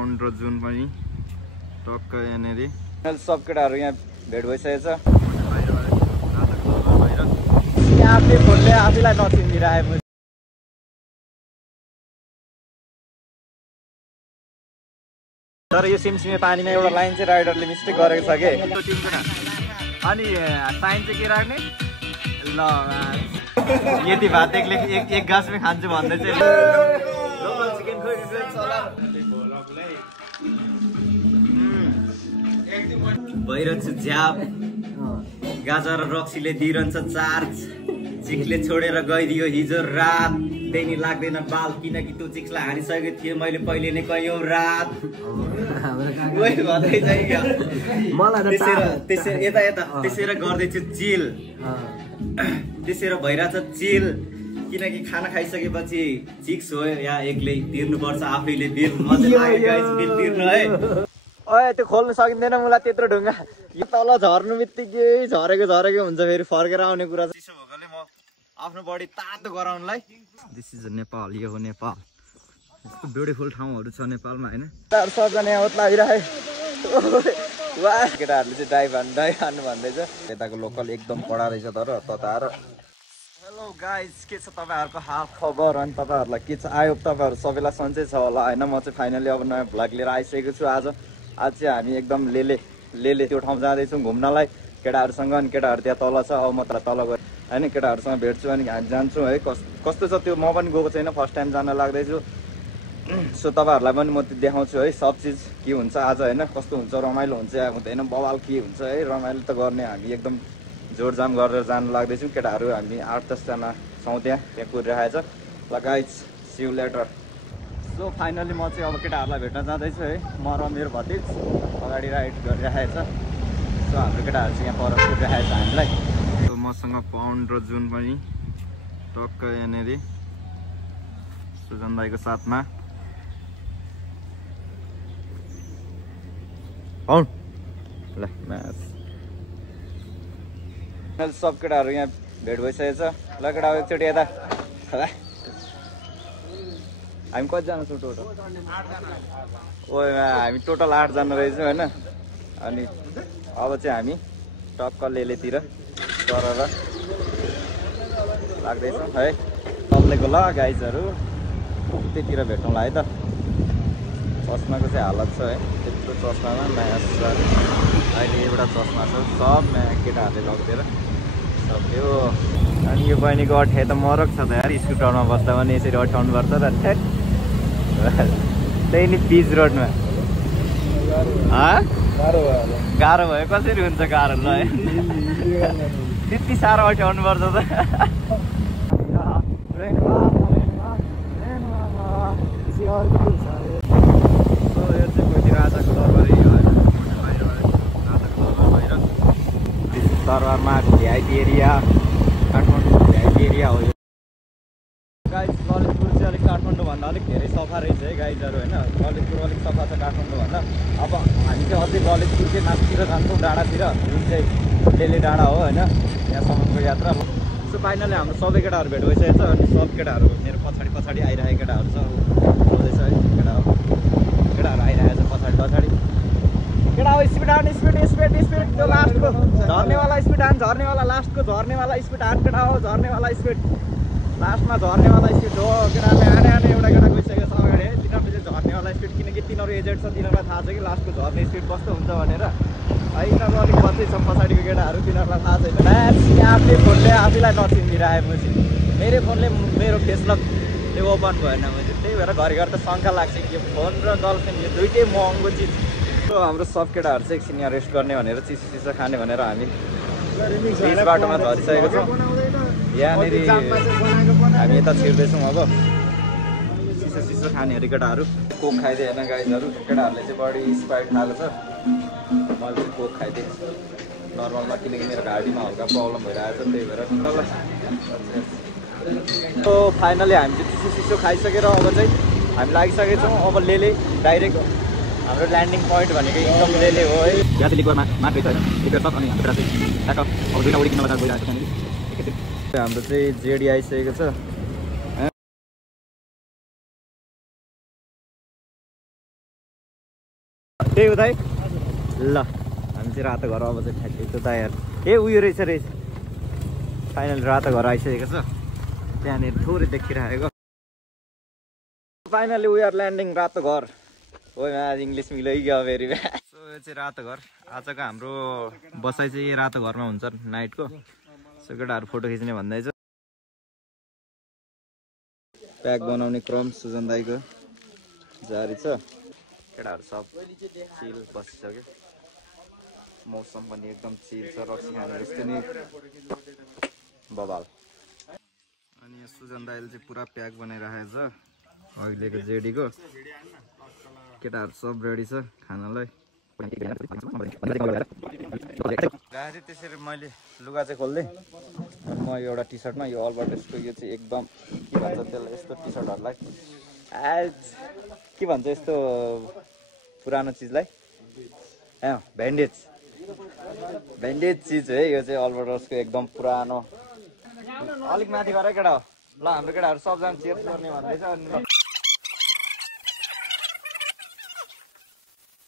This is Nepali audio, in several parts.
पाउन्ड र जुन पनि टक्क यहाँनेरि सब केटाहरू यहाँ भेट भइसकेछ। आफ्नै फोनले आफैलाई नचिनिरहेको तर यो सिमसिमे पानीमा एउटा लाइन चाहिँ राइडरले मिस्टेक गरेको छ के। अनि साइन चाहिँ के राख्ने ल यति भात एक गाँसमै खान्छु भन्दै चाहिँ भइरहन्छ झ्याप। गाजर र रक्सीले दिइरहन्छ चार्ज। चिक्सले छोडेर गइदियो हिजो रात। नि लाग्दैन बाल किनकि त्यो चिक्सलाई हानिसकेको थिएँ मैले पहिले नै कयौँ रात। त्यसैर गर्दैछु चिल। त्यसैर भइरहेछ चिल किनकि खाना खाइसकेपछि चिक्स हो या एक्लै तिर्नुपर्छ आफैले बिल। मजा लाग्यो बिल तिर्नु है। ओए त्यो खोल्नु सकिँदैन मलाई त्यत्रो ढुङ्गा। यो तल झर्नु बित्तिकै झरेको हुन्छ फेरि फर्केर आउने कुरा। चिसो भएकोले म आफ्नो बडी तातो गराउनलाई। This is Nepal. यो हो नेपाल। यस्तो ब्युटिफुल ठाउँहरू छ नेपालमा होइन। सबजना यहाँ ओत्ला आइरहे। वाह केटाहरूले चाहिँ डाइभ हान्नु भन्दैछ। यताको लोकल एकदम कडा रहेछ तर तताएर। हेलो गाइज के छ तपाईँहरूको हाल खबर अनि तपाईँहरूलाई के छ आयो तपाईँहरू सबैलाई सन्चै छ होला होइन। म चाहिँ फाइनली अब नयाँ भ्लग लिएर आइसकेको छु। आज चाहिँ हामी एकदम लेले त्यो ठाउँ जाँदैछौँ घुम्नलाई केटाहरूसँग। अनि केटाहरू त्यहाँ तल छ। अब म तल गएँ होइन केटाहरूसँग भेट्छु अनि हामी जान्छौँ है। कस्तो छ त्यो म पनि गएको छैन फर्स्ट टाइम जान लाग्दैछु। सो तपाईँहरूलाई पनि म त्यो देखाउँछु है सब चिज के हुन्छ आज होइन। कस्तो हुन्छ रमाइलो हुन्छ या हुँदैन बवाल के हुन्छ है। रमाइलो त गर्ने हामी एकदम जोडजाम गरेर जानु लाग्दैछौँ। केटाहरू हामी 8-10 जना छौँ त्यहाँ कुदिरहेछ। ल guys see you later. So finally म चाहिँ अब केटाहरूलाई भेट्न जाँदैछु है। म र मेरो भतिज अगाडि राइड गरिरहेछ। सो हाम्रो केटाहरू चाहिँ यहाँ पर कुदिरहेछ हामीलाई। मसँग पाउन्ड र जुन पनि टक्क यहाँनेरि सुजन दाईको साथमा। पाउन्ड ल म्याच सब केटाहरू यहाँ भेट भइसकेछ। ल केटा एकचोटि यता हामी कतिजना छौँ टोटल? ओ हामी टोटल 8 जना रहेछौँ होइन। अनि अब चाहिँ हामी टक्क लेलेतिर गरेर लाग्दैछौँ है। तल्लेको ल गाइजहरू त्यतिर भेटौँला है त। चस्माको चाहिँ हालत छ है त्यत्रो चस्मामा नयाँ अहिले एउटा चस्मा छ सब नयाँ केटाहरूले लगिदिएर सक्यो। अनि यो बहिनीको अठ्याइ त मरक छ त यार। स्कुटरमा बस्दा पनि यसरी अठ्याउनु पर्छ र ठ्याक त्यही नि पिच रोडमा गाह्रो भयो। कसरी हुन्छ गाह्रो ल त्यति साह्रो अठ्याउनु पर्छ त। दरबारमा VIP area Kathmandu VIP area हो यो। गाइज ललितपुर चाहिँ अलिक काठमाडौँभन्दा अलिक धेरै सफा रहेछ है गाइजहरू होइन। ललितपुर अलिक सफा छ काठमाडौँभन्दा। अब हामी चाहिँ अझै ललितपुरकै माथितिर जान्छौँ डाँडातिर जुन चाहिँ लेले डाँडा हो होइन यहाँसम्मको यात्रा। सो फाइनली हाम्रो सबै केटाहरू भेट भइसकेको छ। अनि सब केटाहरू मेरो पछाडि आइरहेको केटाहरू छ आउँदैछ है। केटाहरू आइरहेको छ पछाडि। केटा हो स्पिड हान स्पिड त्यो लास्टको झर्नेवाला स्पिड हान झर्नेवाला लास्टको झर्नेवाला स्पिड हान केटा हो झर्नेवाला स्पिड लास्टमा झर्नेवाला स्पिड हो। केटाहरूले हाने एउटा केटा गइसकेको छ अगाडि है। तिनीहरूले चाहिँ झर्नेवाला स्पिड किनकि तिनीहरू एजेड छ तिनीहरूलाई थाहा छ कि लास्टको झर्ने स्पिड कस्तो हुन्छ भनेर है। यिनीहरू अलिक बच्चै छ पछाडिको केटाहरू तिनीहरूलाई थाहा छैन। म्याच आफ्नै फोनले आफैलाई नचिनिरहेपछि मेरो फोनले मेरो फेसलक त्यो ओपन भएन मैले। त्यही भएर घरिघरि त शङ्का लाग्छ कि यो फोन र गर्लफ्रेन्ड यो दुइटै महँगो चिज। हाम्रो सब केटाहरू चाहिँ एकछिन यहाँ रेस्ट गर्ने भनेर चिसो खाने भनेर हामी बिच बाटोमा झरिसकेको छौँ। यहाँनिर हामी यता छिर्दैछौँ। अब चिसो खानेहरू केटाहरू कोक खाइदिए होइन गाइजहरू। केटाहरूले चाहिँ बढी स्प्राइट खाएको छ। मैले चाहिँ कोक खाइदिएँ नर्मलमा किनकि मेरो घाँटीमा हल्का प्रब्लम भइरहेको छ त्यही भएर। सो फाइनली हामी चाहिँ चिसो खाइसकेर अब चाहिँ हामी लागिसकेको छौँ। अब लेले डाइरेक्ट हाम्रो ल्यान्डिङ पोइन्ट भनेको एकदम लेले हो है। हाम्रो चाहिँ जेडी आइसकेको छ। त्यही हो दाइ ल हामी चाहिँ रातो घर अब चाहिँ ठ्याक्कै त्यो तयार ए उयो रहेछ फाइनल रातो घर आइसकेको छ त्यहाँनिर थोरै देखिरहेको फाइनली वी आर ल्यान्डिङ रातो घर हो आज इङ्ग्लिस मिलाइगयो फेरि सो यो चाहिँ रातो घर आजको हाम्रो बसाइ चाहिँ यो रातो घरमा हुन्छ नाइटको सो केटाहरू फोटो खिच्ने भन्दैछ प्याक बनाउने क्रम सुजन दाईको जारी छ केटाहरू सब चिल बसिसक्यो मौसम पनि एकदम चिल छ रक्सी खाने जस्तो नि बबाल अनि यो सुजन दाईले चाहिँ पुरा प्याक बनाइराखेको छ अहिलेको जेडीको केटाहरू सब रेडी छ खानालाई त्यसरी मैले लुगा चाहिँ खोल्दै म एउटा टी सर्टमा यो अल्बर्टसको यो चाहिँ एकदम के भन्छ त्यसलाई यस्तो टी सर्टहरूलाई के भन्छ यस्तो पुरानो चिजलाई भ्यान्डेज चिज है यो चाहिँ अल्बर्टसको एकदम पुरानो अलिक माथि गर केटा हो ल हाम्रो केटाहरू सबजना चेयर गर्ने भन्दैछ अनि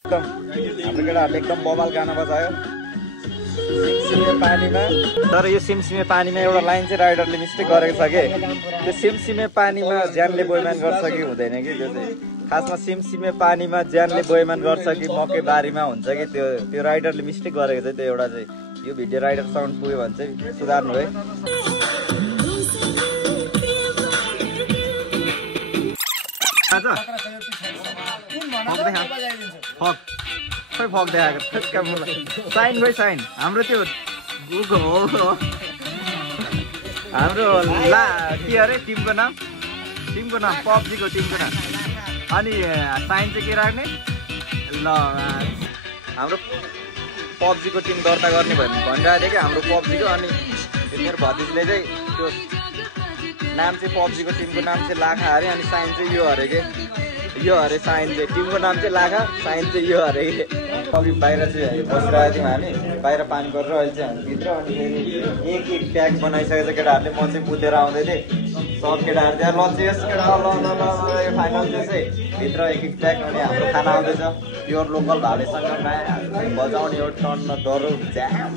एकदम हाम्रो केटाहरूले एकदम बबाल गाना बजायो सिमसिमे पानीमा तर यो सिमसिमे पानीमा एउटा लाइन चाहिँ राइडरले मिस्टेक गरेको छ कि त्यो सिमसिमे पानीमा ज्यानले बोइमान गर्छ कि हुँदैन कि त्यो चाहिँ खासमा सिमसिमे पानीमा ज्यानले बोइमान गर्छ कि मकै बारीमा हुन्छ कि त्यो राइडरले मिस्टेक गरेको चाहिँ त्यो एउटा चाहिँ यो भिडियो राइडर साउन्ड पुग्यो भने चाहिँ सुधार्नु है फक देखाएको साइन खोइ साइन हाम्रो त्यो गुगो हो हाम्रो ला के अरे टिमको नाम पब्जीको टिमको नाम अनि साइन चाहिँ के राख्ने ल हाम्रो पब्जीको टिम दर्ता गर्ने भनिरहेको थियो कि हाम्रो पब्जीको अनि मेरो भतिजले चाहिँ त्यो नाम चाहिँ पब्जीको टिमको नाम चाहिँ लाखा अरे अनि साइन चाहिँ यो अरे के यो अरे साइन चाहिँ टिमको नाम चाहिँ लाखा साइन चाहिँ यो अरे कि अघि बाहिर चाहिँ बसिरहेको थियौँ हामी बाहिर पानी गरेर अहिले चाहिँ हामी भित्र अनि फेरि एक प्याक बनाइसकेको छ केटाहरूले म चाहिँ बुझेर आउँदै थिएँ सब केटाहरू त्यहाँ लचेस केटा ल फाइनल चाहिँ भित्र एक प्याक अनि हाम्रो खाना आउँदैछ प्योर लोकल भालेसँग बजाउने हो टन्न डरो ज्याम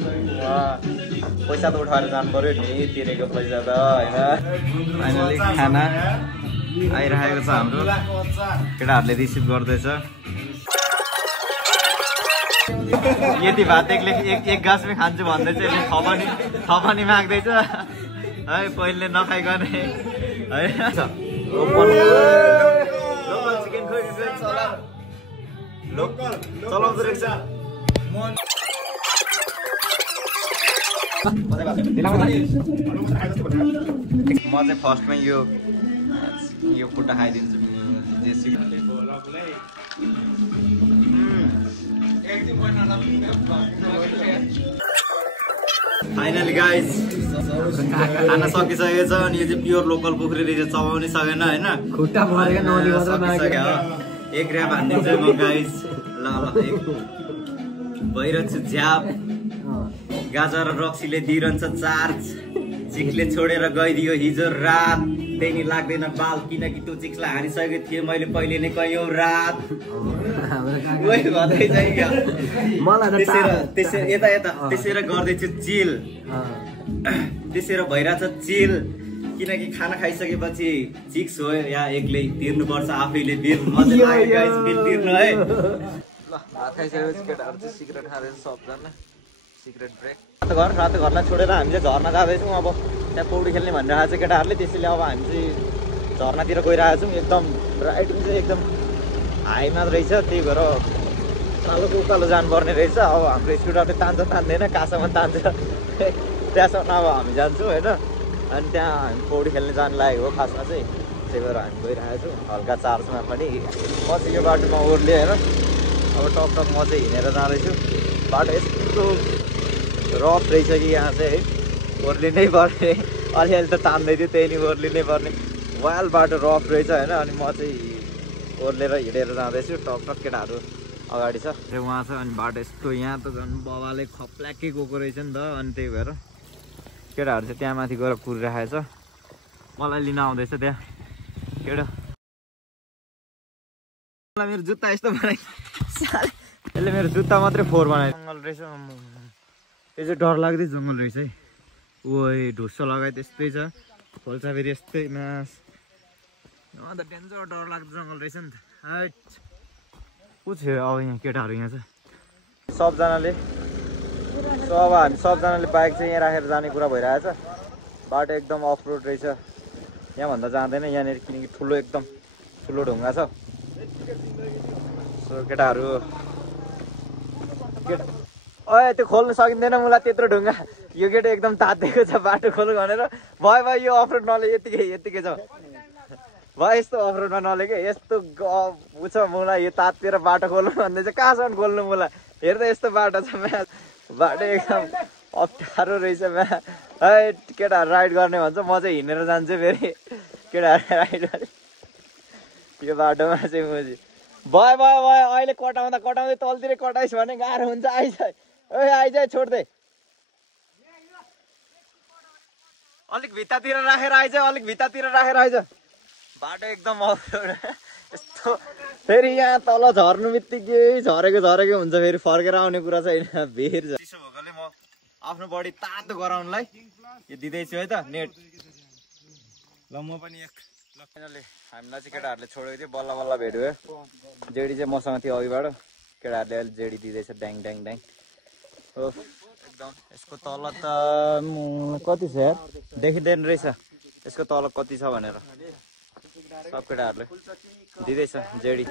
पैसा त उठाएर जानु पऱ्यो नि तिरेको पैसा त होइन फाइनली खाना आइरहेको छ हाम्रो केटाहरूले रिसिभ गर्दैछ यति भात एक गाँसमै खान्छु भन्दै चाहिँ थपनी माग्दैछ है पहिले नखाइकन है लोकल चिकन खोइ चलाउँदो रहेछ म चाहिँ फर्स्टमै यो खुट्टा खाइदिन्छु फाइनली गाइज खाना सकिसकेको छ अनि यो चाहिँ प्योर लोकल पोखरी रहेछ चबाउनै सकेन होइन एक ऱ्याप हानिदिन्छु म गाइज ल भइरहेको छु झ्याप गाजर र रक्सीले दिइरहन्छ चार्ज चिक्ले छोडेर गइदियो हिजो रात त्यही नि लाग्दैन बाल किनकि त्यो चिक्सलाई हानिसकेको थिएँ मैले पहिले नै कैयौँ रात त्यसैर गर्दैछु चिल त्यसैर भइरहेछ चिल किनकि खाना खाइसकेपछि चिक्स हो या एक्लै तिर्नुपर्छ आफैले बिल मजा लाग्यो गाइस बिल तिर्नु है ल भात खाइसकेपछि केटाहरू चाहिँ सिगरेट खाँदैछ सबजना सिगरेट ब्रेक रातो घरलाई छोडेर हामी चाहिँ झर्ना जाँदैछौँ अब त्यहाँ पौडी खेल्ने भनिरहेको छ केटाहरूले त्यसैले अब हामी चाहिँ झर्नातिर गइरहेको छौँ एकदम राइडिङ चाहिँ एकदम हाईमा रहेछ त्यही भएर उकालो उकालो जानुपर्ने रहेछ अब हाम्रो स्कुटरले तान्दैन काँसामा तान्छ त्यहाँसम्म अब हामी जान्छौँ होइन अनि त्यहाँ हामी पौडी खेल्ने जानु लागेको हो खासमा चाहिँ त्यही भएर हामी गइरहेको छौँ हल्का चार्जमा पनि म चाहिँ यो बाटोमा ओर्लिएँ होइन अब टक म चाहिँ हिँडेर जाँदैछु बाटो यस्तो रफ रहेछ कि यहाँ चाहिँ है ओर्लिनै पर्ने अलिअलि त तान्दै थियो त्यही नि ओर्लिनै पर्ने वाल बाटो रफ रहेछ होइन अनि म चाहिँ ओर्लेर हिँडेर जाँदैछु टक केटाहरू अगाडि छ उहाँ छ अनि बाटो यस्तो यहाँ त झन् बाबाले खप्ल्याकै गएको रहेछ नि त अनि त्यही भएर केटाहरू चाहिँ त्यहाँ माथि गएर कुरिरहेको छ मलाई लिन आउँदैछ त्यहाँ केटा मेरो जुत्ता यस्तो बनाइ यसले मेरो जुत्ता मात्रै फोहोर बनायो। जङ्गल रहेछ, यो चाहिँ डर लाग्दै जङ्गल रहेछ है। ओ ढुस्सो लगाए त्यस्तै छ, खोल्छ फेरि यस्तै मास। अन्त डेन्जर डर लाग्दो जङ्गल रहेछ नि त। हाइट को छ अब यहाँ केटाहरू यहाँ छ सबजनाले। सो अब हामी सबजनाले बाइक चाहिँ यहाँ राखेर जाने कुरा भइरहेछ। बाटो एकदम अफ रोड रहेछ, यहाँभन्दा जाँदैन यहाँनिर, किनकि एकदम ठुलो ढुङ्गा छ। सो केटाहरू ओए त्यो खोल्नु सकिँदैन मलाई त्यत्रो ढुङ्गा। यो केटा एकदम तातेको छ बाटो खोल्नु भनेर। भयो भयो यो अफरोड नले यतिकै छ भयो। यस्तो अफरोडमा नले के यस्तो पुछ मलाई यो तातेर बाटो खोल्नु भन्दै चाहिँ कहाँसम्म खोल्नु मलाई। हेर्दा यस्तो बाटो छ म्या, बाटो एकदम अप्ठ्यारो रहेछ म्या। है केटाहरू राइड गर्ने भन्छ, म चाहिँ हिँडेर जान्छु फेरि। केटाहरू राइड गर्ने यो बाटोमा चाहिँ म भयो भयो भयो। अहिले कटाउँदै तलतिर कटाइस् भने गाह्रो हुन्छ। आइज ओए आइज छोड्दै अलिक भित्तातिर राखेर आइज, अलिक भित्तातिर राखेर आइज। बाटो एकदम अफरोड यस्तो। फेरि यहाँ तल झर्नु बित्तिकै झरेको हुन्छ, फेरि फर्केर आउने कुरा छैन। भिर चिसो भएकोले म आफ्नो बडी तातो गराउनलाई यो दिँदैछु है त नेट। ल म पनि एक ल हामीलाई चाहिँ केटाहरूले छोडेको थियो, बल्ल बल्ल भेट भयो। जेडी चाहिँ मसँग थियो अघिबाट, केटाहरूले अहिले जेडी दिँदैछ ड्याङ ड्याङ ड्याङ। हो एकदम यसको तल त कति छ यार, देखिँदैन रहेछ यसको तल कति छ भनेर। सब केटाहरूले दिँदैछ जेडी।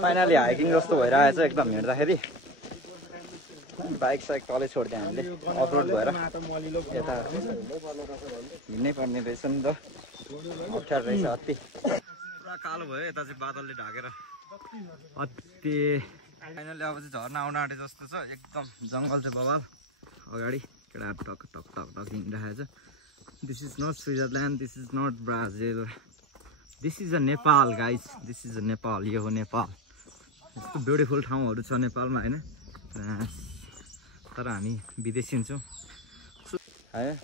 फाइनली हाइकिङ जस्तो भइरहेछ एकदम हिँड्दाखेरि। बाइक साइक तलै छोडिदियो हामीले अफरोड भएर। यता हिँड्नै पर्ने रहेछ नि त, अप्ठ्यारो रहेछ अति। पुरा कालो भयो यता चाहिँ बादलले ढाकेर अति। फाइनली अब चाहिँ झर्ना आउन आँटे जस्तो छ। एकदम जङ्गल चाहिँ बबाल। अगाडि केटाहरू टक टक टक टक हिँडिरहेको छ। This is not Switzerland, this is not Brazil, this is a Nepal guys, this is a Nepal. यो हो नेपाल। यस्तो ब्युटिफुल ठाउँहरू छ नेपालमा होइन। तर हामी विदेशी छौँ है,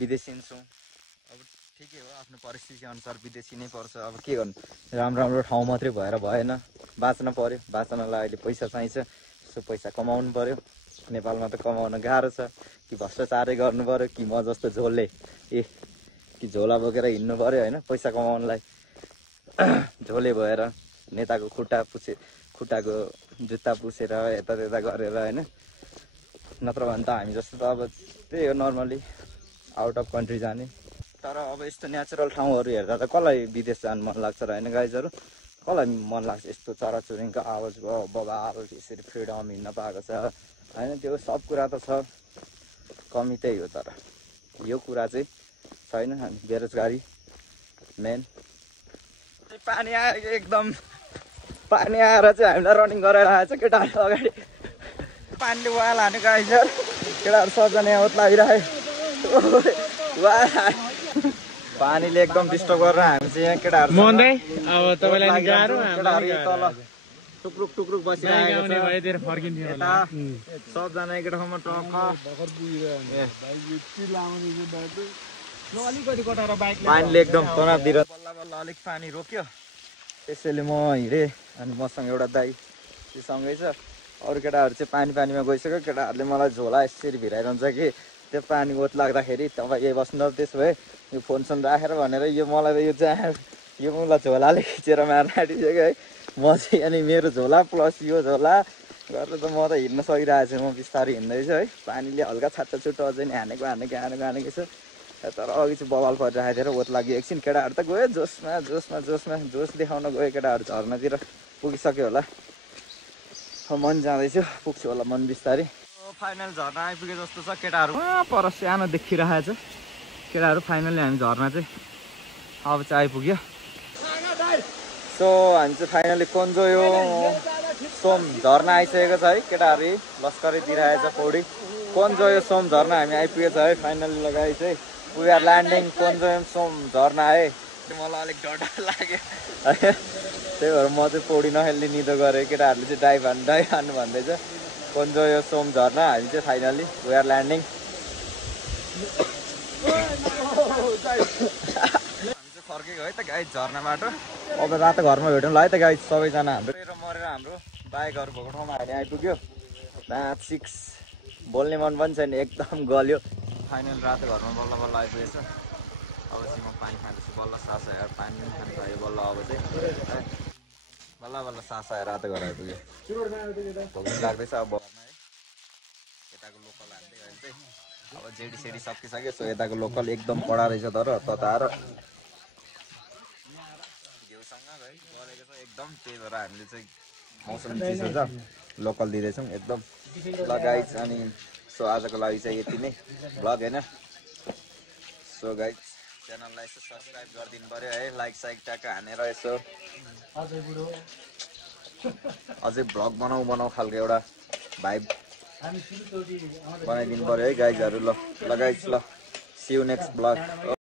विदेशी छौँ। अब ठिकै हो, आफ्नो परिस्थिति अनुसार विदेशी नै पर्छ। अब के गर्नु, राम्रो ठाउँ मात्रै भएर भएन, बाँच्न पर्यो। बाँच्नलाई अहिले पैसा चाहिन्छ, सो पैसा कमाउनु पर्यो। नेपालमा त कमाउन गाह्रो छ। कि भ्रष्टाचारै गर्नु पर्यो, कि म जस्तो झोलले कि झोला बोकेर हिँड्नु पर्यो होइन पैसा कमाउनलाई। झोले भएर नेताको खुट्टाको जुत्ता पुसेर यता त्यता गरेर होइन। नत्र भने त हामी जस्तो त अब त्यही हो, नर्मली आउट अफ कन्ट्री जाने। तर अब यस्तो नेचुरल ठाउँहरू हेर्दा त कसलाई विदेश जानु मन लाग्छ र होइन गाइजहरू। कसलाई मन लाग्छ यस्तो चराचुरुङ्गीको आवाज भयो, बबाल त्यसरी फ्रिडम हिँड्न पाएको छ होइन। त्यो सब कुरा त छ, कमी त्यही हो। तर यो कुरा चाहिँ छैन, हामी बेरोजगारी मेन। पानी आयो एकदम, पानी आएर चाहिँ हामीलाई रनिङ गरेर आएछ केटाहरू अगाडि। पानीले वाल हाने गाइजर, केटाहरू सबजना यहाँ ओत लागिरह्यो। पानीले एकदम डिस्टर्ब गरेर हामी चाहिँ यहाँ केटाहरू तल टुक्रुक टुक्रुक बसिरहेको छ। सबजना एक ठाउँमा टक्क पानीले एकदम तनावतिर बल्ल बल्ल अलिक पानी रोक्यो। त्यसैले म हिँडेँ अनि मसँग एउटा दाइ सँगै छ। अरू केटाहरू चाहिँ पानीमा गइसक्यो। केटाहरूले मलाई झोला यसरी भिराइरहन्छ कि त्यो पानी ओत लाग्दाखेरि तपाईँ यही बस्नु त्यसो भए यो फोनसोन राखेर भनेर। यो मलाई त यो चाहिँ यो मलाई झोलाले खिचेर मार्न आँटिसक्यो है। म चाहिँ अनि मेरो झोला प्लस यो झोला गरेर त म त हिँड्न सकिरहेको छु। म बिस्तारै हिँड्दैछु है। पानीले हल्का छाट्टा छुट्टा अझै नि हानेको छ। तर अघि चाहिँ बवाल परिरहेको थियो र ओत लाग्यो। एकछिन केटाहरू त गयो जोस देखाउन गयो केटाहरू। झर्नातिर पुगिसक्यो होला, मन जाँदैछु, पुग्छु होला मन बिस्तारै। फाइनल झर्ना आइपुगे जस्तो छ। केटाहरू पर सानो देखिरहेको छ। केटाहरू फाइनली हामी झर्ना चाहिँ अब चाहिँ आइपुग्यो। सो हामी चाहिँ फाइनली कोन्जोयो सोम झर्ना आइसकेको छ है। केटाहरू लस्करै दिइरहेको छ पौडी। कोन्जोयो सोम झर्ना हामी आइपुगेको छ है। फाइनली लगाइ चाहिँ वी आर ल्यान्डिङ कोन्जोयो सोम झर्ना है। मलाई अलिक डर लाग्यो है, त्यही भएर म चाहिँ पौडी नखेल्ने निदो गरेँ। केटाहरूले चाहिँ डाइभ हान्नु भन्दैछ। कोन्जोयो सोम झर्ना हामी चाहिँ फाइनली वी आर ल्यान्डिङ। फर्केको है त गाइस झर्नाबाट अब रात घरमा भेटौँ ल है त गाइस सबैजना हाम्रो मरेर हाम्रो बाइकहरू भएको ठाउँमा हामी आइपुग्यो दाँत 6 बोल्ने मन पनि छैन एकदम गल्यो फाइनल रात घरमा बल्ल बल्ल आइपुगेछ अब चाहिँ म पानी खाँदैछु बल्ल सास आएर पानी खानु पायो बल्ल अब चाहिँ बल्ल बल्ल सास आएर रात घर आइपुग्यो भोक लाग्दैछ अब घरमा है यताको लोकल हान्दै गयो चाहिँ अब जेडी सेडी सकिसक्यो सो यताको लोकल एकदम कडा रहेछ तर तताएर घिउसँग है गलेको छ एकदम त्यही भएर हामीले चाहिँ मौसम चिसो छ लोकल दिँदैछौँ एकदम लगाइज अनि सो आजको लागि चाहिँ यति नै भ्लग होइन सो गाइज च्यानललाई यसो सब्सक्राइब गरिदिनु पऱ्यो है लाइक साइक ट्याक्क हानेर यसो अझै भ्लग बनाऊ खालको एउटा भाइब बनाइदिनु पऱ्यो है गाइजहरू ल गाइज ल सी यू नेक्स्ट भ्लग